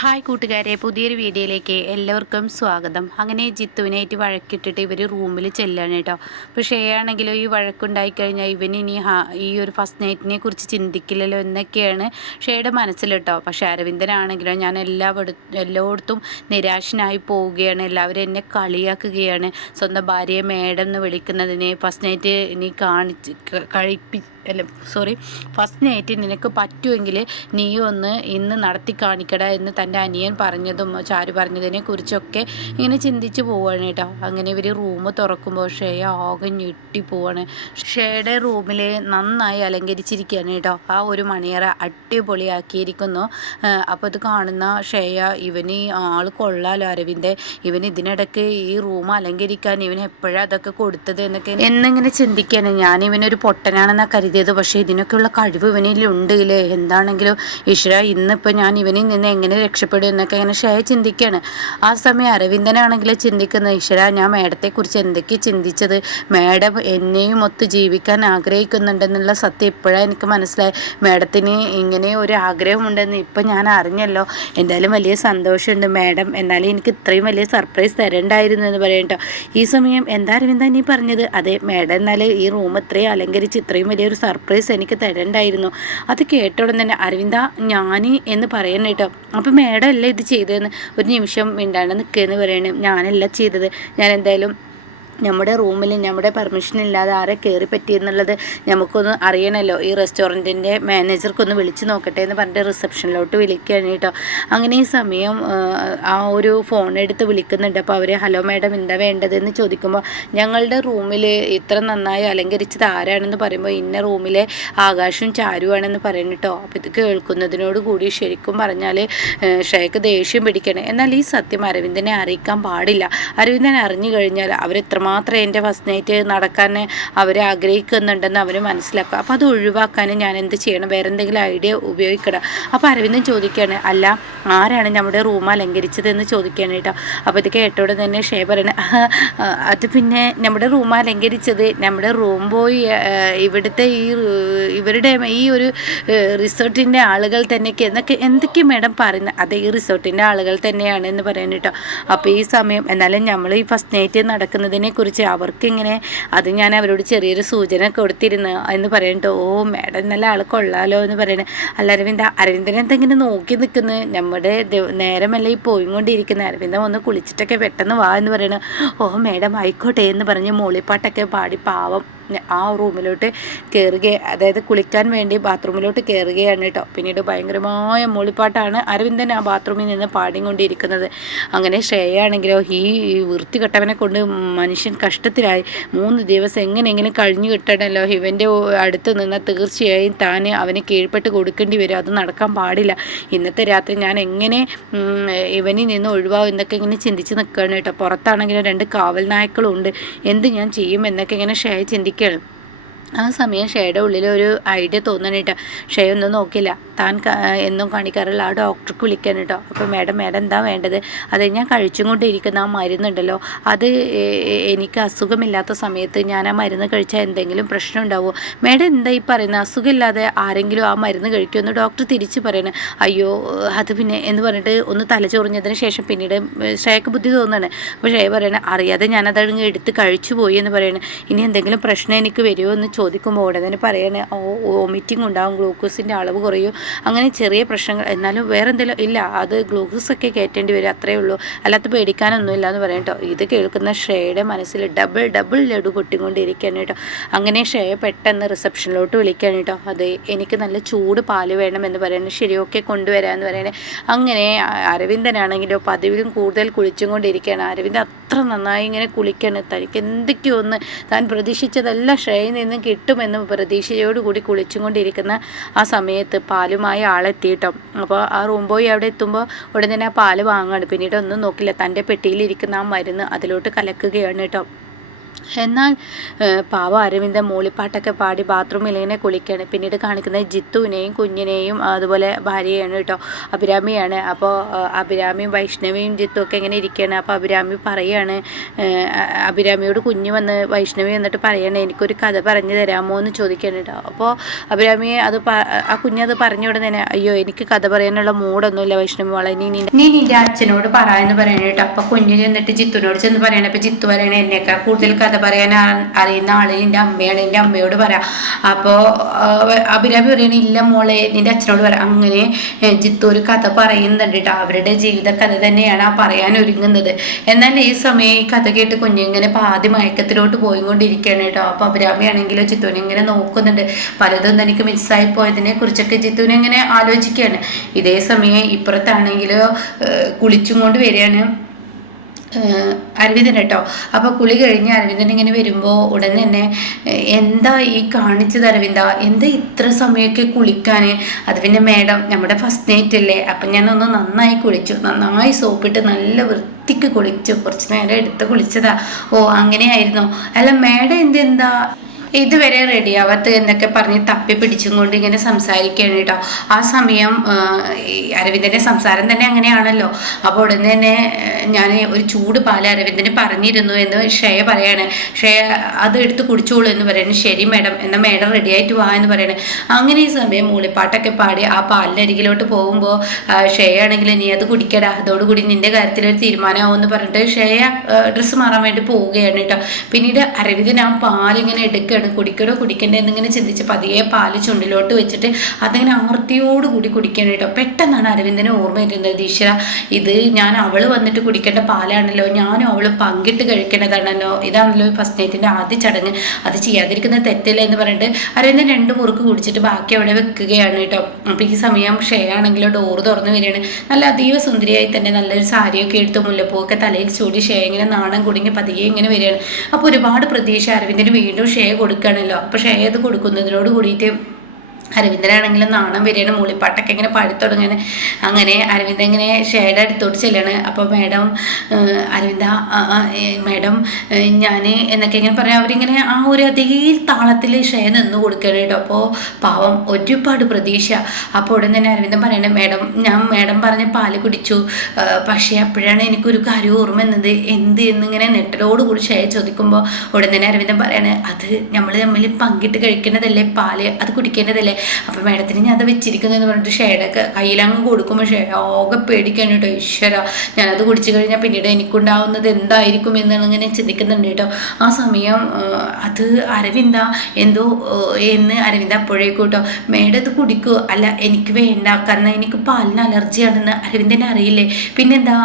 Hi കൂട്ടുകാരെ, പുതിയൊരു വീഡിയോയിലേക്ക് എല്ലാവർക്കും സ്വാഗതം. അങ്ങനെ ജിത്തുവിനായിട്ട് വഴക്കിട്ടിട്ട് ഇവർ റൂമിൽ ചെല്ലാണ് കേട്ടോ. അപ്പോൾ ഷെയാണെങ്കിലോ ഈ വഴക്കുണ്ടായി കഴിഞ്ഞാൽ ഇവനിനി ഈ ഒരു ഫസ്റ്റ് നൈറ്റിനെ കുറിച്ച് ചിന്തിക്കില്ലല്ലോ എന്നൊക്കെയാണ് ഷെയുടെ മനസ്സിൽ കേട്ടോ. പക്ഷേ അരവിന്ദനാണെങ്കിലോ ഞാൻ എല്ലായിടത്തും നിരാശനായി പോവുകയാണ്, എല്ലാവരും എന്നെ കളിയാക്കുകയാണ്, സ്വന്തം ഭാര്യയെ മേഡം എന്ന് വിളിക്കുന്നതിന് ഫസ്റ്റ് നൈറ്റ് നീ ഫസ്റ്റ് നൈറ്റ് നിനക്ക് പറ്റുമെങ്കിൽ നീ ഒന്ന് ഇന്ന് നടത്തി കാണിക്കട എന്ന് തൻ്റെ അനിയൻ പറഞ്ഞതും ചാരു പറഞ്ഞതിനെ കുറിച്ചൊക്കെ ഇങ്ങനെ ചിന്തിച്ച് പോവാണ് കേട്ടോ. അങ്ങനെ ഇവർ റൂം തുറക്കുമ്പോൾ ഷെയ ആകെ ഞെട്ടി പോവാണ്. ഷെയുടെ റൂമിൽ നന്നായി അലങ്കരിച്ചിരിക്കുകയാണ് കേട്ടോ. ആ ഒരു മണിയറ അടിപൊളിയാക്കിയിരിക്കുന്നു. അപ്പോൾ ഇത് കാണുന്ന ഷെയ, ഇവന് ആൾ കൊള്ളാലോ അരവിന്ദ്, ഇവൻ ഇതിനിടയ്ക്ക് ഈ റൂം അലങ്കരിക്കാൻ ഇവന് എപ്പോഴാണ് അതൊക്കെ കൊടുത്തത് എന്നിങ്ങനെ ചിന്തിക്കുകയാണ്. ഞാൻ ഇവനൊരു പൊട്ടനാണെന്നാണ് കരുതിയത്, പക്ഷേ ഇതിനൊക്കെയുള്ള കഴിവ് ഇവനിലുണ്ട് ഇല്ലേ. എന്താണെങ്കിലും ഈശ്വര, ഇന്നിപ്പോൾ ഞാൻ ഇവനിൽ നിന്ന് എങ്ങനെ രക്ഷപ്പെടും എന്നൊക്കെ ഇങ്ങനെ ഷെയ ചിന്തിക്കുകയാണ്. ആ സമയം അരവിന്ദനാണെങ്കിൽ ചിന്തിക്കുന്നത്, ഈശ്വര ഞാൻ മേഡത്തെക്കുറിച്ച് എന്തൊക്കെ ചിന്തിച്ചത്, മേഡം എന്നെയും ഒത്ത് ജീവിക്കാൻ ആഗ്രഹിക്കുന്നുണ്ടെന്നുള്ള സത്യം ഇപ്പോഴാണ് എനിക്ക് മനസ്സിലായി. മേഡത്തിന് ഇങ്ങനെ ഒരു ആഗ്രഹമുണ്ടെന്ന് ഇപ്പം ഞാൻ അറിഞ്ഞല്ലോ. എന്തായാലും വലിയ സന്തോഷമുണ്ട് മേഡം, എന്നാലും എനിക്ക് ഇത്രയും വലിയ സർപ്രൈസ് തരണ്ടായിരുന്നു എന്ന് പറയട്ടോ. ഈ സമയം എന്താ അരവിന്ദ നീ പറഞ്ഞത്? അതെ മേഡം, എന്നാൽ ഈ റൂം ഇത്രയും അലങ്കരിച്ച് ഇത്രയും വലിയൊരു സർപ്രൈസ് എനിക്ക് തരണ്ടായിരുന്നു. അത് കേട്ടോടെ തന്നെ അരവിന്ദ ഞാൻ എന്ന് പറയണം കേട്ടോ. അപ്പം മേഡം അല്ല ഇത് ചെയ്തതെന്ന് ഒരു നിമിഷം മിണ്ടാണ്ട് നിൽക്കുകയെന്ന് പറയണേ. ഞാനല്ല ചെയ്തത്, ഞാൻ എന്തായാലും നമ്മുടെ റൂമിൽ നമ്മുടെ പെർമിഷൻ ഇല്ലാതെ ആരെ കയറി പറ്റിയെന്നുള്ളത് നമുക്കൊന്ന് അറിയണമല്ലോ. ഈ റെസ്റ്റോറൻറ്റിൻ്റെ മാനേജർക്കൊന്ന് വിളിച്ച് നോക്കട്ടെ എന്ന് പറഞ്ഞിട്ട് റിസപ്ഷനിലോട്ട് വിളിക്കുകയാണ് കേട്ടോ. അങ്ങനെ ഈ സമയം ആ ഒരു ഫോൺ എടുത്ത് വിളിക്കുന്നുണ്ട്. അപ്പോൾ അവർ ഹലോ മേഡം എന്താ വേണ്ടതെന്ന് ചോദിക്കുമ്പോൾ ഞങ്ങളുടെ റൂമിൽ ഇത്ര നന്നായി അലങ്കരിച്ചത് ആരാണെന്ന് പറയുമ്പോൾ ഇന്ന റൂമിലെ ആകാശും ചാരുവാണെന്ന് പറയുന്നു കേട്ടോ. അപ്പോൾ ഇത് കേൾക്കുന്നതിനോട് കൂടി ശരിക്കും പറഞ്ഞാൽ ഷെയ്ക്ക് ദേഷ്യം പിടിക്കണം. എന്നാൽ ഈ സത്യം അരവിന്ദനെ അറിയിക്കാൻ പാടില്ല. അരവിന്ദനെ അറിഞ്ഞു കഴിഞ്ഞാൽ അവരെത്ര മാത്രമേ എൻ്റെ ഫസ്റ്റ് നൈറ്റ് നടക്കാൻ അവർ ആഗ്രഹിക്കുന്നുണ്ടെന്ന് അവർ മനസ്സിലാക്കുക. അപ്പോൾ അത് ഒഴിവാക്കാൻ ഞാൻ എന്ത് ചെയ്യണം, വേറെ എന്തെങ്കിലും ഐഡിയ ഉപയോഗിക്കണം. അപ്പോൾ അരവിന്ദൻ ചോദിക്കുകയാണ്, അല്ല ആരാണ് നമ്മുടെ റൂം അലങ്കരിച്ചതെന്ന് ചോദിക്കുകയാണ് കേട്ടോ. അപ്പോൾ ഇത് കേട്ടോടെ തന്നെ ഷേ പറയണ, അത് പിന്നെ നമ്മുടെ റൂം അലങ്കരിച്ചത് നമ്മുടെ റൂം ബോയ് ഇവിടുത്തെ ഇവരുടെ ഈ ഒരു റിസോർട്ടിൻ്റെ ആളുകൾ തന്നെയൊക്കെ എന്നൊക്കെ എന്തൊക്കെ മേഡം പറയുന്നത്. അത് ഈ റിസോർട്ടിൻ്റെ ആളുകൾ തന്നെയാണ് എന്ന് പറയുന്നത് കേട്ടോ. അപ്പോൾ ഈ സമയം എന്നാലും നമ്മൾ ഈ ഫസ്റ്റ് നൈറ്റ് നടക്കുന്നതിനെ കുറിച്ച് അവർക്കിങ്ങനെ അത് ഞാൻ അവരോട് ചെറിയൊരു സൂചന കൊടുത്തിരുന്നു എന്ന് പറയട്ടോ. ഓ മേഡം നല്ല ആൾ കൊള്ളാലോ എന്ന് പറയണേ. അല്ല അരവിന്ദനെ എന്തെങ്കിലും നോക്കി നിൽക്കുന്നത്, നമ്മുടെ നേരമല്ല ഈ പോയിക്കൊണ്ടിരിക്കുന്നത്, അരവിന്ദൻ ഒന്ന് കുളിച്ചിട്ടൊക്കെ പെട്ടെന്ന് വാ എന്ന് പറയണ. ഓ മേഡം ആയിക്കോട്ടെ എന്ന് പറഞ്ഞ് മൂളിപ്പാട്ടൊക്കെ പാടി പാവം ആ റൂമിലോട്ട് കയറുകയാണ്, അതായത് കുളിക്കാൻ വേണ്ടി ബാത്റൂമിലോട്ട് കയറുകയാണ് കേട്ടോ. പിന്നീട് ഭയങ്കരമായ മൂളിപ്പാട്ടാണ് അരവിന്ദൻ ആ ബാത്റൂമിൽ നിന്ന് പാടിക്കൊണ്ടിരിക്കുന്നത്. അങ്ങനെ ശ്രേയാണെങ്കിലോ ഈ വൃത്തികെട്ടവനെ കൊണ്ട് മനുഷ്യൻ കഷ്ടത്തിലായി. 3 ദിവസം എങ്ങനെയെങ്കിലും കഴിഞ്ഞു കിട്ടണമല്ലോ. ഇവൻ്റെ അടുത്ത് നിന്ന് തീർച്ചയായും താൻ അവന് കീഴ്പ്പെട്ട് കൊടുക്കേണ്ടി വരും. അത് നടക്കാൻ പാടില്ല. ഇന്നത്തെ രാത്രി ഞാൻ എങ്ങനെ ഇവനിൽ നിന്ന് ഒഴിവാകും എന്നൊക്കെ ഇങ്ങനെ ചിന്തിച്ച് നിൽക്കുകയാണ് കേട്ടോ. പുറത്താണെങ്കിലും 2 കാവൽ നായ്ക്കളും ഉണ്ട്. എന്ത് ഞാൻ ചെയ്യും എന്നൊക്കെ ഇങ്ങനെ ഷെയ ചിന്തിക്കുകയാണ്. ആ സമയം ഷെയുടെ ഉള്ളിൽ ഒരു ഐഡിയ തോന്നണം കേട്ടോ. ഷെയ ഒന്നും നോക്കില്ല, താൻ എന്നും കാണിക്കാറുള്ള ആ ഡോക്ടർക്ക് വിളിക്കാൻ കേട്ടോ. അപ്പോൾ മേഡം എന്താ വേണ്ടത്? അത് ഞാൻ കഴിച്ചും കൊണ്ടിരിക്കുന്ന ആ മരുന്നുണ്ടല്ലോ, അത് എനിക്ക് അസുഖമില്ലാത്ത സമയത്ത് ഞാൻ ആ മരുന്ന് കഴിച്ചാൽ എന്തെങ്കിലും പ്രശ്നം ഉണ്ടാവുമോ? മേഡം എന്താ ഈ പറയുന്നത്? അസുഖമില്ലാതെ ആരെങ്കിലും ആ മരുന്ന് കഴിക്കുമെന്ന് ഡോക്ടർ തിരിച്ച് പറയണേ. അയ്യോ അത് പിന്നെ എന്ന് പറഞ്ഞിട്ട് ഒന്ന് തലചൊറിഞ്ഞതിന് ശേഷം പിന്നീട് ഷെയക്ക് ബുദ്ധി തോന്നുകയാണ്. അപ്പോൾ ഷെയ പറയണേ, അറിയാതെ ഞാനതങ്ങ് എടുത്ത് കഴിച്ചു പോയി എന്ന് പറയണേ. ഇനി എന്തെങ്കിലും പ്രശ്നം എനിക്ക് വരുമോ എന്ന് ചോദിക്കുമ്പോൾ ഉടനെ പറയണേ, വോമിറ്റിംഗ് ഉണ്ടാകും, ഗ്ലൂക്കോസിൻ്റെ അളവ് കുറയും, അങ്ങനെ ചെറിയ പ്രശ്നങ്ങൾ, എന്നാലും വേറെ എന്തെങ്കിലും ഇല്ല, അത് ഗ്ലൂക്കോസൊക്കെ കയറ്റേണ്ടി വരും, അത്രയേ ഉള്ളൂ, അല്ലാത്ത പേടിക്കാനൊന്നുമില്ല എന്ന് പറയും കേട്ടോ. ഇത് കേൾക്കുന്ന ഷെയുടെ മനസ്സിൽ ഡബിൾ ലഡു പൊട്ടിക്കൊണ്ടിരിക്കുകയാണ് കേട്ടോ. അങ്ങനെ ഷെയ പെട്ടെന്ന് റിസപ്ഷനിലോട്ട് വിളിക്കുകയാണ് കേട്ടോ. അതെ എനിക്ക് നല്ല ചൂട് പാല് വേണമെന്ന് പറയുന്നത്. ശരി ഓക്കെ കൊണ്ടുവരാമെന്ന് പറയണേ. അങ്ങനെ അരവിന്ദനാണെങ്കിലോ പതിവിലും കൂടുതൽ കുളിച്ചും കൊണ്ടിരിക്കുകയാണ്. അരവിന്ദൻ അത്ര നന്നായി ഇങ്ങനെ കുളിക്കുകയാണ്. തനിക്ക് എന്തൊക്കെയോ ഒന്ന് താൻ പ്രതീക്ഷിച്ചതെല്ലാം ഷെയിൽ നിന്ന് കിട്ടുമെന്ന് പ്രതീക്ഷയോടുകൂടി കുളിച്ചും കൊണ്ടിരിക്കുന്ന ആ സമയത്ത് പാലുമായി ആളെത്തിയിട്ടോ. അപ്പോൾ ആ റൂം ബോയ് അവിടെ എത്തുമ്പോൾ ഉടൻ തന്നെ ആ പാല് വാങ്ങാണ്. പിന്നീട് ഒന്നും നോക്കില്ല, തൻ്റെ പെട്ടിയിലിരിക്കുന്ന ആ മരുന്ന് അതിലോട്ട് കലക്കുകയാണ് കേട്ടോ. എന്നാൽ പാവ അരവിന്ദൻ മൂളിപ്പാട്ടൊക്കെ പാടി ബാത്റൂമിൽ ഇങ്ങനെ കുളിക്കുകയാണ്. പിന്നീട് കാണിക്കുന്നത് ജിത്തുവിനെയും കുഞ്ഞിനെയും അതുപോലെ ഭാര്യയാണ് കേട്ടോ, അഭിരാമിയാണ്. അപ്പോൾ അഭിരാമിയും വൈഷ്ണവിയും ജിത്തു ഒക്കെ ഇങ്ങനെ ഇരിക്കുകയാണ്. അപ്പോൾ അഭിരാമി പറയാണ്, അഭിരാമിയോട് കുഞ്ഞ് വന്ന് വൈഷ്ണവി എന്നിട്ട് പറയണേ എനിക്കൊരു കഥ പറഞ്ഞു തരാമോ എന്ന് ചോദിക്കുകയാണ് കേട്ടോ. അപ്പോൾ അഭിരാമിയെ ആ കുഞ്ഞത് പറഞ്ഞ ഉടനെ തന്നെ അയ്യോ എനിക്ക് കഥ പറയാനുള്ള മൂടൊന്നുമില്ല വൈഷ്ണവി മോളെ, നീ നിന്റെ അച്ഛനോട് പറയാന്ന് പറയണ കേട്ടോ. അപ്പോൾ കുഞ്ഞ് ചെന്നിട്ട് ജിത്തുവിനോട് ചെന്ന് പറയണേ. അപ്പോൾ ജിത്തു പറയണേ എന്നേക്കാൾ കൂടുതൽ കഥ പറയാൻ അറിയുന്ന ആള് എൻ്റെ അമ്മയാണ്, എൻ്റെ അമ്മയോട് പറയാം. അപ്പോൾ അഭിരാമി പറയണ ഇല്ല മോളെ നിന്റെ അച്ഛനോട് പറയാം. അങ്ങനെ ജിത്തു ഒരു കഥ പറയുന്നുണ്ട് കേട്ടോ. അവരുടെ ജീവിത കഥ തന്നെയാണ് ആ പറയാൻ ഒരുങ്ങുന്നത്. എന്നാൽ ഈ സമയം ഈ കഥ കേട്ട് കുഞ്ഞിങ്ങനെ പാതി മയക്കത്തിലോട്ട് പോയിക്കൊണ്ടിരിക്കുകയാണ് കേട്ടോ. അപ്പോൾ അഭിരാമി ആണെങ്കിലോ ജിത്തുവിനെ ഇങ്ങനെ നോക്കുന്നുണ്ട്. പലതും തനിക്ക് മിസ്സായി പോയതിനെ കുറിച്ചൊക്കെ ജിത്തുവിനെ ഇങ്ങനെ ആലോചിക്കുകയാണ്. ഇതേ സമയം ഇപ്പുറത്താണെങ്കിലോ കുളിച്ചും കൊണ്ട് വരികയാണ് അരവിന്ദൻ കേട്ടോ. അപ്പോൾ കുളി കഴിഞ്ഞ് അരവിന്ദൻ ഇങ്ങനെ വരുമ്പോൾ ഉടൻ തന്നെ എന്താ ഈ കാണിച്ചത് അരവിന്ദ, എന്താ ഇത്ര സമയമൊക്കെ കുളിക്കാൻ? അത് പിന്നെ മേഡം നമ്മുടെ ഫസ്റ്റ് നൈറ്റ് അല്ലേ, അപ്പം ഞാനൊന്ന് നന്നായി കുളിച്ചു, നന്നായി സോപ്പിട്ട് നല്ല വൃത്തിക്ക് കുളിച്ചു, കുറച്ച് നേരം എടുത്ത് കുളിച്ചതാ. ഓ അങ്ങനെയായിരുന്നോ? അല്ല മേഡം എന്താ ഇതുവരെ റെഡിയാവാത്ത എന്നൊക്കെ പറഞ്ഞ് തപ്പി പിടിച്ചും കൊണ്ട് ഇങ്ങനെ സംസാരിക്കുകയാണ് കേട്ടോ. ആ സമയം അരവിന്ദൻ്റെ സംസാരം തന്നെ അങ്ങനെയാണല്ലോ. അപ്പോൾ ഉടനെ തന്നെ ഞാൻ ഒരു ചൂട് പാല് അരവിന്ദന് പറഞ്ഞിരുന്നു എന്ന് ശ്രേയ പറയാണ്. ശ്രേയ അത് എടുത്ത് കുടിച്ചോളൂ എന്ന് പറയുന്നത്. ശരി മേഡം, എന്നാൽ മേഡം റെഡി ആയിട്ട് വാ എന്ന് പറയുന്നത്. അങ്ങനെ ഈ സമയം മൂളിപ്പാട്ടൊക്കെ പാടി ആ പാലിൻ്റെ അരികിലോട്ട് പോകുമ്പോൾ ശ്രേയ ആണെങ്കിൽ നീ അത് കുടിക്കടാ, അതോടുകൂടി നിന്റെ കാര്യത്തിൽ ഒരു തീരുമാനമാവുമെന്ന് പറഞ്ഞിട്ട് ശ്രേയ ഡ്രസ്സ് മാറാൻ വേണ്ടി പോവുകയാണ് കേട്ടോ. പിന്നീട് അരവിന്ദൻ ആ പാലിങ്ങനെ എടുക്കുകയാണ്. കുടിക്കണോ കുടിക്കണ്ടേ എന്നിങ്ങനെ ചിന്തിച്ച് പതിയെ പാല് ചുണ്ടിലോട്ട് വെച്ചിട്ട് അതിങ്ങനെ ആർത്തിയോടുകൂടി കുടിക്കണം കേട്ടോ. പെട്ടെന്നാണ് അരവിന്ദന് ഓർമ്മ വരുന്നത്, ഈശ്വര ഇത് ഞാൻ അവള് വന്നിട്ട് കുടിക്കേണ്ട പാലാണല്ലോ, ഞാനും അവളും പങ്കിട്ട് കഴിക്കേണ്ടതാണല്ലോ, ഇതാണല്ലോ ഫസ്റ്റ് നൈറ്റിൻ്റെ ആദ്യ ചടങ്ങ്, അത് ചെയ്യാതിരിക്കുന്ന തെറ്റില്ല എന്ന് പറഞ്ഞിട്ട് അരവിന്ദൻ 2 മുറുക്ക് കുടിച്ചിട്ട് ബാക്കി അവിടെ വെക്കുകയാണ് കേട്ടോ. അപ്പോൾ ഈ സമയം ഷേയാണെങ്കിലോ ഡോറ് തുറന്നു വരികയാണ്. നല്ല അതീവ സുന്ദരിയായി തന്നെ നല്ലൊരു സാരിയൊക്കെ എടുത്ത് മുല്ലപ്പൂവൊക്കെ തലയിൽ ചൂടി ഷേ ഇങ്ങനെ നാണം കുടുങ്ങി പതിയെ ഇങ്ങനെ വരികയാണ്. അപ്പോൾ ഒരുപാട് പ്രതീക്ഷ അരവിന്ദന് വീണ്ടും ഷേ കൊടുക്കുകയാണല്ലോ. അപ്പോൾ ഷേ അത് കൊടുക്കുന്നതിനോട് കൂടിയിട്ട് അരവിന്ദനാണെങ്കിലും നാണം വരികയാണ്. മൂളിപ്പാട്ടൊക്കെ ഇങ്ങനെ പാടിത്തുടങ്ങാണ്. അങ്ങനെ അരവിന്ദൻ ഇങ്ങനെ ഷേയുടെ അടുത്തോട്ട് ചെല്ലാണ്. അപ്പോൾ മേഡം അരവിന്ദ മേഡം ഞാൻ എന്നൊക്കെ ഇങ്ങനെ പറയാം. അവരിങ്ങനെ ആ ഒരു അതേ താളത്തിൽ ഷേ നിന്ന് കൊടുക്കുകയാണ് കേട്ടോ. അപ്പോൾ പാവം ഒരുപാട് പ്രതീക്ഷ. അപ്പോൾ ഉടൻ തന്നെ അരവിന്ദൻ പറയണേ മേഡം ഞാൻ മേഡം പറഞ്ഞ പാല് കുടിച്ചു, പക്ഷേ അപ്പോഴാണ് എനിക്കൊരു കാര്യം ഓർമ്മ എന്നത് എന്ത് എന്നിങ്ങനെ നെട്ടലോട് കൂടി ഷേ ചോദിക്കുമ്പോൾ ഉടൻ തന്നെ അരവിന്ദൻ പറയാണ് അത് നമ്മൾ തമ്മിൽ പങ്കിട്ട് കഴിക്കേണ്ടതല്ലേ പാല്, അത് കുടിക്കേണ്ടതല്ലേ. അപ്പം മേഡത്തിന് ഞാൻ അത് വെച്ചിരിക്കുന്നതെന്ന് പറഞ്ഞിട്ട് ഷേഡൊക്കെ കയ്യിലങ്ങ് കൊടുക്കുമ്പോൾ ഷേ ആകെ പേടിക്കാൻ കേട്ടോ. ഈശ്വര ഞാനത് കുടിച്ചു കഴിഞ്ഞാൽ പിന്നീട് എനിക്കുണ്ടാവുന്നത് എന്തായിരിക്കും എന്നാണ് ഇങ്ങനെ ചിന്തിക്കുന്നുണ്ട് കേട്ടോ. ആ സമയം അത് അരവിന്ദ എന്തോ എന്ന് അരവിന്ദ അപ്പോഴേക്കും കേട്ടോ മേഡം ഇത് കുടിക്കുമോ? അല്ല എനിക്ക് വേണ്ട, കാരണം എനിക്ക് പാലിന് അലർജിയാണെന്ന് അരവിന്ദനെ അറിയില്ലേ, പിന്നെന്താ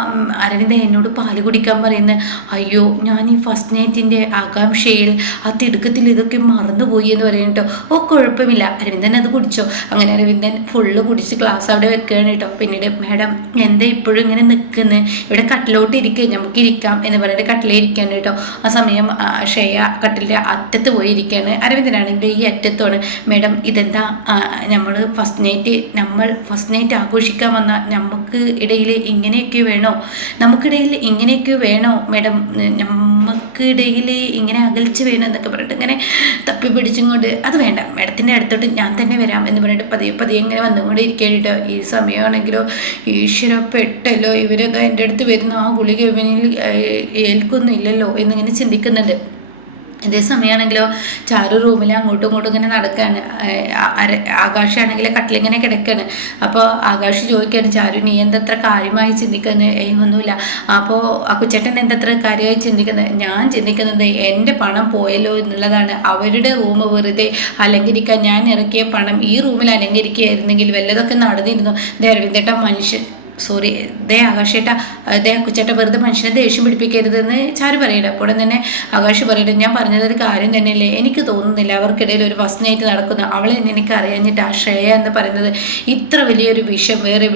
അരവിന്ദ എന്നോട് പാല് കുടിക്കാൻ പറയുന്നത്? അയ്യോ ഞാൻ ഈ ഫസ്റ്റ് നൈറ്റിൻ്റെ ആകാംക്ഷയിൽ ആ തിടുക്കത്തിൽ ഇതൊക്കെ മറന്നുപോയി എന്ന് പറയും കേട്ടോ. ഓ കുഴപ്പമില്ല അരവിന്ദൻ അത് കുടിച്ചോ. അങ്ങനെ അരവിന്ദൻ ഫുള്ള് കുടിച്ച് ഗ്ലാസ് അവിടെ വെക്കുകയാണ് കേട്ടോ. പിന്നീട് മേഡം എന്താ ഇപ്പോഴും ഇങ്ങനെ നിൽക്കുന്നത്, ഇവിടെ കട്ടിലോട്ട് ഇരിക്കുക, നമുക്ക് ഇരിക്കാം എന്ന് പറഞ്ഞിട്ട് കട്ടിലേ ഇരിക്കുകയാണ് കേട്ടോ. ആ സമയം ഷേയ കട്ടിലിൻ്റെ അറ്റത്ത് പോയി ഇരിക്കുകയാണ്. അരവിന്ദനാണെങ്കിൽ ഈ അറ്റത്താണ്. മേഡം ഇതെന്താ നമ്മൾ ഫസ്റ്റ് നൈറ്റ് ആഘോഷിക്കാൻ വന്ന നമുക്ക് ഇടയിൽ ഇങ്ങനെയൊക്കെ വേണോ, നമുക്കിടയിൽ ഇങ്ങനെയൊക്കെ വേണോ മേഡം, നമുക്കിടയിൽ ഇങ്ങനെ അകൽച്ച് വേണം എന്നൊക്കെ പറഞ്ഞിട്ട് ഇങ്ങനെ തപ്പി പിടിച്ചും കൊണ്ട് അത് വേണ്ട മേഡത്തിൻ്റെ അടുത്തോട്ട് ഞാൻ തന്നെ വരാം എന്ന് പറഞ്ഞിട്ട് പതിയെ ഇങ്ങനെ വന്നുകൊണ്ട് ഇരിക്കേണ്ടിട്ടോ. ഈ സമയമാണെങ്കിലോ ഈശ്വര പെട്ടല്ലോ, ഇവരൊക്കെ എൻ്റെ അടുത്ത് വരുന്ന ആ ഗുളിക ഇവനിൽ ഏൽക്കൊന്നുമില്ലല്ലോ എന്നിങ്ങനെ ചിന്തിക്കുന്നുണ്ട്. ഇതേ സമയമാണെങ്കിലോ ചാരു റൂമിൽ അങ്ങോട്ടും ഇങ്ങോട്ടും ഇങ്ങനെ നടക്കുകയാണ്. ആകാശാണെങ്കിൽ കട്ടിലിങ്ങനെ കിടക്കുകയാണ്. അപ്പോൾ ആകാശ് ചോദിക്കുകയാണ് ചാരു നീ എന്തത്ര കാര്യമായി ചിന്തിക്കുന്നത്? ഒന്നുമില്ല. അപ്പോൾ ആ കുച്ചേട്ടൻ എന്തത്ര കാര്യമായി ചിന്തിക്കുന്നത്? ഞാൻ ചിന്തിക്കുന്നത് എൻ്റെ പണം പോയല്ലോ എന്നുള്ളതാണ്. അവരുടെ റൂം വെറുതെ അലങ്കരിക്കാൻ ഞാൻ ഇറക്കിയ പണം ഈ റൂമിൽ അലങ്കരിക്കുകയായിരുന്നെങ്കിൽ വല്ലതൊക്കെ നടന്നിരുന്നു. അരവിന്ദേട്ട മനുഷ്യൻ സോറി ആകാശേട്ട കുച്ചേട്ട വെറുതെ മനുഷ്യനെ ദേഷ്യം പിടിപ്പിക്കരുതെന്ന് ചാരു പറയട്ടെ. അപ്പോൾ തന്നെ ആകാശ് പറയട്ടെ ഞാൻ പറഞ്ഞതൊരു കാര്യം തന്നെയല്ലേ, എനിക്ക് തോന്നുന്നില്ല അവർക്കിടയിൽ ഒരു ഫസ്റ്റ് നൈറ്റ് നടക്കുന്ന അവളെ എനിക്ക് അറിയാഞ്ഞിട്ട് ആ ശ്രേയ എന്ന് പറയുന്നത് ഇത്ര വലിയൊരു വിഷം വേറെ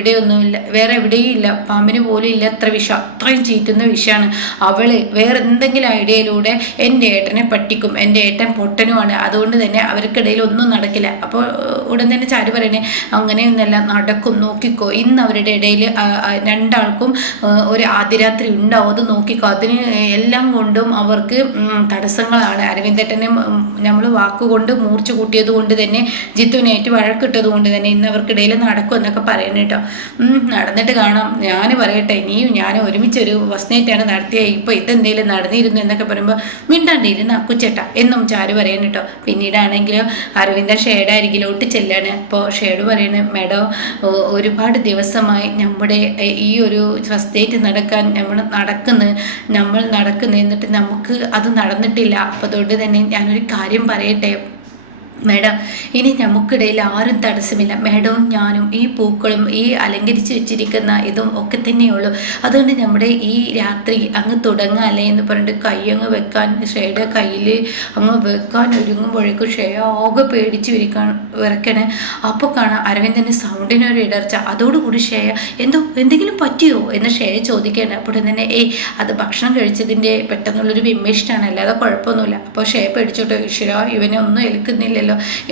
എവിടെയും ഇല്ല, പാമ്പിന് പോലും ഇല്ല അത്ര വിഷം, അത്രയും ചീറ്റുന്ന വിഷമാണ് അവള്. വേറെ എന്തെങ്കിലും ഐഡിയയിലൂടെ എൻ്റെ ഏട്ടനെ പറ്റിക്കും, എൻ്റെ ഏട്ടൻ പൊട്ടനുമാണ്, അതുകൊണ്ട് തന്നെ അവർക്കിടയിൽ ഒന്നും നടക്കില്ല. അപ്പോൾ ഉടൻ തന്നെ ചാരു പറയണേ അങ്ങനെയൊന്നല്ല നടക്കും, നോക്കിക്കോ ഇന്ന് അവരുടെ ഇടയിൽ രണ്ടാൾക്കും ഒരു ആദ്യരാത്രി ഉണ്ടാവും. അത് നോക്കിക്കോ. അതിന് എല്ലാം കൊണ്ടും അവർക്ക് തടസ്സങ്ങളാണ്. അരവിന്ദേട്ടനെ നമ്മൾ വാക്കുകൊണ്ട് മൂർച്ച കൂട്ടിയത് കൊണ്ട് തന്നെ, ജിത്തുവിനേറ്റ് വഴക്കിട്ടത് കൊണ്ട് തന്നെ ഇന്ന് അവർക്കിടയിൽ നടക്കും എന്നൊക്കെ പറയണം കേട്ടോ. നടന്നിട്ട് കാണാം. ഞാൻ പറയട്ടെ, നീയും ഞാനും ഒരുമിച്ചൊരു ഫസ്റ്റ് നൈറ്റാണ് നടത്തിയ, ഇപ്പൊ ഇതെന്തേലും നടന്നിരുന്നു എന്നൊക്കെ പറയുമ്പോൾ മിണ്ടാണ്ടിരുന്ന അക്കുച്ചേട്ട എന്നും ചാരു പറയാൻ കേട്ടോ. പിന്നീടാണെങ്കിലോ അരവിന്ദ ഷേഡായിരിക്കിലോട്ട് ചെല്ലാണ്. അപ്പോൾ ഷേഡ് പറയണ, മേഡം ഒരുപാട് ദിവസമായി നമ്മുടെ ഈ ഒരു ഫസ്റ്റ് ഡേറ്റ് നടക്കാൻ നമ്മൾ നടക്കുന്നു എന്നിട്ട് നമുക്ക് അത് നടന്നിട്ടില്ല. അപ്പോൾ അതുകൊണ്ട് തന്നെ ഞാനൊരു കാര്യം പറയട്ടെ മേഡം, ഇനി നമുക്കിടയിൽ ആരും തടസ്സമില്ല. മേഡവും ഞാനും ഈ പൂക്കളും ഈ അലങ്കരിച്ച് വെച്ചിരിക്കുന്ന ഇതും ഒക്കെ തന്നെയുള്ളൂ. അതുകൊണ്ട് നമ്മുടെ ഈ രാത്രി അങ്ങ് തുടങ്ങാല്ലേ എന്ന് പറഞ്ഞിട്ട് കൈ അങ്ങ് വെക്കാൻ, ഷേയുടെ കയ്യിൽ അങ്ങ് വെക്കാൻ ഒരുങ്ങുമ്പോഴേക്കും ഷേ ആകെ പേടിച്ച് വിറക്കണേ. അപ്പോൾ കാണാം അരവിന്ദൻ്റെ സൗണ്ടിനൊരു ഇടർച്ച. അതോടുകൂടി ഷേയ എന്തെങ്കിലും പറ്റിയോ എന്ന് ഷേയ ചോദിക്കുകയാണ്. അപ്പോൾ തന്നെ അത് ഭക്ഷണം കഴിച്ചതിൻ്റെ പെട്ടെന്നുള്ളൊരു വിമ്മേഷനാണ്, അല്ലാതെ കുഴപ്പമൊന്നുമില്ല. അപ്പോൾ ഷേ പേടിച്ചോട്ടോ, ഈശ്വര ഇവനെ ഒന്നും ഏൽക്കുന്നില്ലല്ലോ,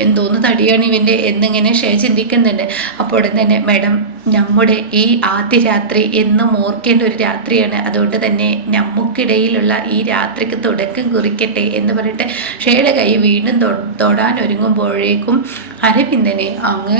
എന്തോന്ന് തടിയാണ് ഇവൻ്റെ എന്നിങ്ങനെ ഷേ ചിന്തിക്കുന്നുണ്ട്. അപ്പോൾ ഉടൻ തന്നെ, മേഡം നമ്മുടെ ഈ ആദ്യ രാത്രി എന്നും ഓർക്കേണ്ട ഒരു രാത്രിയാണ്. അതുകൊണ്ട് തന്നെ നമുക്കിടയിലുള്ള ഈ രാത്രിക്ക് തുടക്കം കുറിക്കട്ടെ എന്ന് പറഞ്ഞിട്ട് ഷേയുടെ കൈ വീണ്ടും തൊടാൻ ഒരുങ്ങുമ്പോഴേക്കും അരവിന്ദനെ അങ്ങ്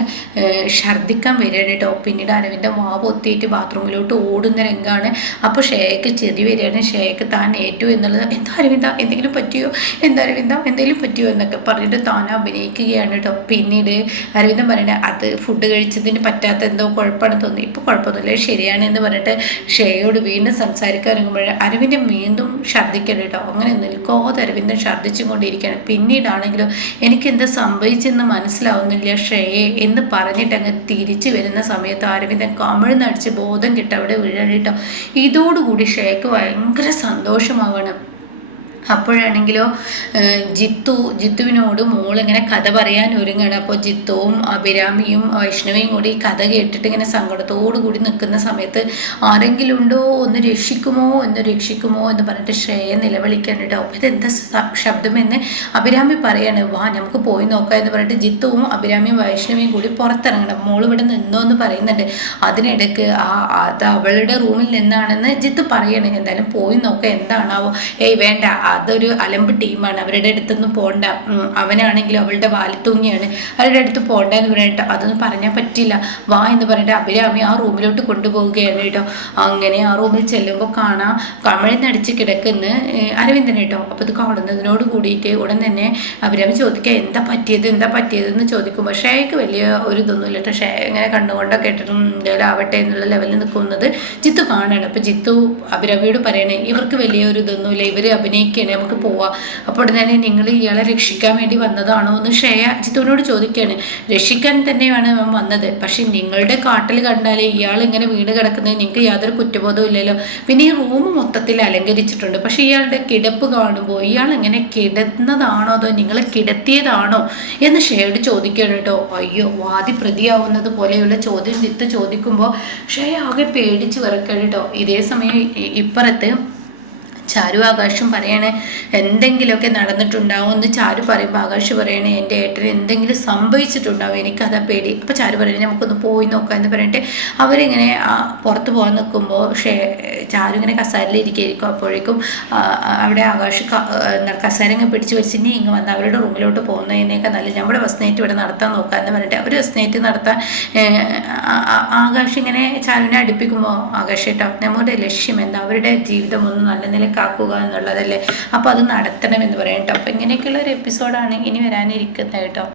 ഛർദ്ദിക്കാൻ വരികയാണ് കേട്ടോ. പിന്നീട് അരവിന്ദൻ പൊത്തിയിട്ട് ബാത്റൂമിലോട്ട് ഓടുന്ന രംഗമാണ്. അപ്പോൾ ഷേയ്ക്ക് ചെതി വരികയാണ്. ഷേയ്ക്ക് താൻ ഏറ്റു എന്നുള്ളത്, എന്താ അരവിന്ദ എന്തെങ്കിലും പറ്റിയോ, എന്താ അരവിന്ദ എന്തെങ്കിലും പറ്റിയോ എന്നൊക്കെ പറഞ്ഞിട്ട് താൻ അഭിനയിക്കുകയാണ് കേട്ടോ. പിന്നീട് അരവിന്ദൻ പറയണ, അത് ഫുഡ് കഴിച്ചതിന് പറ്റാത്ത എന്തോ കുഴപ്പമാണ് തോന്നി, ഇപ്പോൾ കുഴപ്പമൊന്നുമില്ല ശരിയാണ് എന്ന് പറഞ്ഞിട്ട് ഷേയോട് വീണ്ടും സംസാരിക്കാൻ ഇറങ്ങുമ്പോൾ അരവിന്ദൻ വീണ്ടും ഛർദ്ദിക്കണം കേട്ടോ. അങ്ങനെ നിൽക്കാതെ അരവിന്ദൻ ഛർദ്ദിച്ചും കൊണ്ടിരിക്കുകയാണ്. പിന്നീടാണെങ്കിലും എനിക്കെന്താ സംഭവിച്ചെന്ന് മനസ്സിലാവുന്നില്ല ഷേയെ എന്ന് പറഞ്ഞിട്ട് അങ്ങ് തിരിച്ചു വരുന്ന സമയത്ത് അരവിന്ദൻ കമിഴ്ന്നടിച്ച് ബോധം കിട്ട അവിടെ വീഴണം കേട്ടോ. ഇതോടുകൂടി ഷേക്ക് ഭയങ്കര സന്തോഷമാവണം. അപ്പോഴാണെങ്കിലോ ജിത്തുവിനോട് മോളിങ്ങനെ കഥ പറയാൻ ഒരുങ്ങണം. അപ്പോൾ ജിത്തുവും അഭിരാമിയും വൈഷ്ണവിയും കൂടി കഥ കേട്ടിട്ട് ഇങ്ങനെ സങ്കടത്തോടു കൂടി നിൽക്കുന്ന സമയത്ത് ആരെങ്കിലും ഉണ്ടോ, ഒന്ന് രക്ഷിക്കുമോ എന്ന് പറഞ്ഞിട്ട് ശ്രേയ നിലവിളിക്കാൻ കേട്ടോ. അപ്പോൾ ഇതെന്താ ശബ്ദമെന്ന് അഭിരാമി പറയാണ്. വാ നമുക്ക് പോയി നോക്കാം എന്ന് പറഞ്ഞിട്ട് ജിത്തുവും അഭിരാമിയും വൈഷ്ണവിയും കൂടി പുറത്തിറങ്ങണം. മോൾ ഇവിടെ നിന്നോ എന്ന് പറയുന്നുണ്ട്. അതിനിടയ്ക്ക് അത് അവളുടെ റൂമിൽ നിന്നാണെന്ന് ജിത്തു പറയണേ. എന്തായാലും പോയി നോക്കാം എന്താണാവോ. വേണ്ട, അതൊരു അലമ്പ് ടീമാണ്, അവരുടെ അടുത്തൊന്നും പോണ്ട, അവനാണെങ്കിലും അവളുടെ വാലിത്തൂങ്ങിയാണ്, അവരുടെ അടുത്ത് പോണ്ട എന്ന് പറഞ്ഞിട്ട് അതൊന്നും പറഞ്ഞാൽ പറ്റില്ല, വാ എന്ന് പറഞ്ഞിട്ട് അഭിരാമി ആ റൂമിലോട്ട് കൊണ്ടുപോവുകയാണ് കേട്ടോ. അങ്ങനെ ആ റൂമിൽ ചെല്ലുമ്പോൾ കാണാം കമിഴ്ന്നടിച്ച് കിടക്കുന്ന അരവിന്ദൻ കേട്ടോ. അപ്പോൾ ഇത് കാണുന്നതിനോട് കൂടിയിട്ട് ഉടൻ തന്നെ അഭിരാമി ചോദിക്കുക, എന്താ പറ്റിയതെന്ന് ചോദിക്കുമ്പോൾ ഷേയ്ക്ക് വലിയ ഒരു ഇതൊന്നുമില്ല കേട്ടോ. ഷേ ഇങ്ങനെ കണ്ടുകൊണ്ടൊക്കെ കേട്ടിട്ടും എന്തായാലും ആവട്ടെ എന്നുള്ള ലെവലിൽ നിൽക്കുന്നത് ജിത്തു കാണണം. അപ്പോൾ ജിത്തു അഭിരാമിയോട് പറയണേ, ഇവർക്ക് വലിയ ഒരു ഇതൊന്നുമില്ല, ഇവർ അഭിനയിക്കുകയാണ്, നമുക്ക് പോവാം. അപ്പോൾ തന്നെ നിങ്ങൾ ഇയാളെ രക്ഷിക്കാൻ വേണ്ടി വന്നതാണോ എന്ന് ഷേയ ജിത്തുവിനോട് ചോദിക്കുകയാണ്. രക്ഷിക്കാൻ തന്നെയാണ് അവൻ വന്നത്, പക്ഷെ നിങ്ങളുടെ കാട്ടിൽ കണ്ടാൽ ഇയാൾ ഇങ്ങനെ വീട് കിടക്കുന്നത് നിങ്ങൾക്ക് യാതൊരു കുറ്റബോധവും ഇല്ലല്ലോ. പിന്നെ ഈ റൂം മൊത്തത്തിൽ അലങ്കരിച്ചിട്ടുണ്ട്, പക്ഷെ ഇയാളുടെ കിടപ്പ് കാണുമ്പോൾ ഇയാൾ ഇങ്ങനെ കിടന്നതാണോ അതോ നിങ്ങൾ കിടത്തിയതാണോ എന്ന് ഷേയോട് ചോദിക്കുകയാണ് കേട്ടോ. അയ്യോ, വാദി പ്രതിയാവുന്നത് പോലെയുള്ള ചോദ്യം ജിത്ത് ചോദിക്കുമ്പോൾ ഷേയ ആകെ പേടിച്ച് വിറക്കണം കേട്ടോ. ഇതേ സമയം ഇപ്പുറത്ത് ചാരു ആകാശം പറയണേ, എന്തെങ്കിലുമൊക്കെ നടന്നിട്ടുണ്ടാവും എന്ന് ചാരു പറയുമ്പോൾ ആകാശ് പറയണേ, എൻ്റെ ഏട്ടന് എന്തെങ്കിലും സംഭവിച്ചിട്ടുണ്ടാവും, എനിക്കതാ പേടി. അപ്പോൾ ചാരു പറയണേ, നമുക്കൊന്ന് പോയി നോക്കാം എന്ന് പറഞ്ഞിട്ട് അവരിങ്ങനെ പുറത്ത് പോകാൻ നിൽക്കുമ്പോൾ ചാരു ഇങ്ങനെ കസാരയിലിരിക്കും. അപ്പോഴേക്കും അവിടെ ആകാശ് കസാരങ്ങ് പിടിച്ച് വെച്ചിട്ട് ഇങ്ങ് വന്ന് അവരുടെ റൂമിലോട്ട് പോകുന്നതിനേക്കാൾ നല്ല നമ്മുടെ ബസ് നൈറ്റ് ഇവിടെ നടത്താൻ നോക്കാം എന്ന് പറഞ്ഞിട്ട് അവർ ബസ് നൈറ്റ് നടത്താൻ ആകാശ് ഇങ്ങനെ ചാരുവിനെ അടുപ്പിക്കുമ്പോൾ ആകാശ് കേട്ടോ, നമ്മുടെ ലക്ഷ്യം എന്താ, അവരുടെ ജീവിതം ഒന്ന് നല്ല നിലക്കാക്കുക എന്നുള്ളതല്ലേ, അപ്പോൾ അത് നടത്തണം എന്ന് പറയാം കേട്ടോ. അപ്പോൾ ഇങ്ങനെയൊക്കെയുള്ള ഒരു എപ്പിസോഡാണ് ഇനി വരാനിരിക്കുന്നത് കേട്ടോ.